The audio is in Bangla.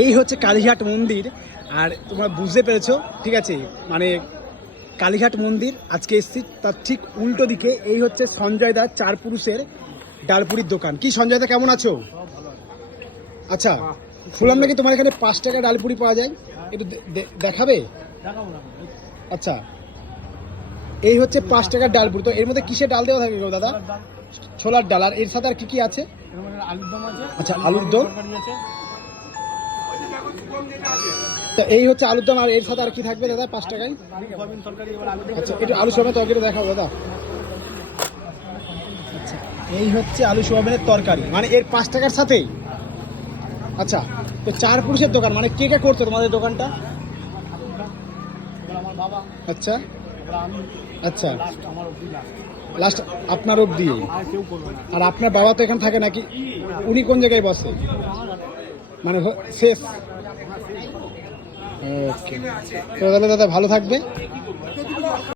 এই হচ্ছে কালীঘাট মন্দির। আর তোমরা বুঝতে পেরেছো, ঠিক আছে, মানে কালীঘাট মন্দির আজকে এসেছি, তার ঠিক উল্টো দিকে এই হচ্ছে সঞ্জয় দা চার পুরুষের ডালপুরির দোকান। কি সঞ্জয় দা, কেমন আছো? আচ্ছা, শুনলাম নাকি তোমার এখানে 5 টাকা ডালপুরি পাওয়া যায়, একটু দেখাবে? আচ্ছা, এই হচ্ছে 5 টাকার ডালপুরি। তো এর মধ্যে কিসের ডাল দেওয়া থাকে গো দাদা? ছোলার ডাল। আর এর সাথে আর কি কি আছে? আচ্ছা, আলুর দম। এই হচ্ছে আলুর দম। আর এর সাথে আর কি থাকবে দাদা 5 টাকায়? আচ্ছা, একটু আলু সোয়াবিনের তরকারি দেখাও দাদা। আচ্ছা, এই হচ্ছে আলু সোয়াবিনের তরকারি, মানে এর 5 টাকার সাথেই। আচ্ছা, তো চার পুরুষের দোকান, মানে কে কে করতো তোমাদের দোকানটা? আচ্ছা আচ্ছা, লাস্ট আপনার অবধি। আর আপনার বাবা তো এখানে থাকে নাকি? উনি কোন জায়গায় বসে, মানে শেষ? ওকে, তো তাহলে দাদা ভালো থাকবে।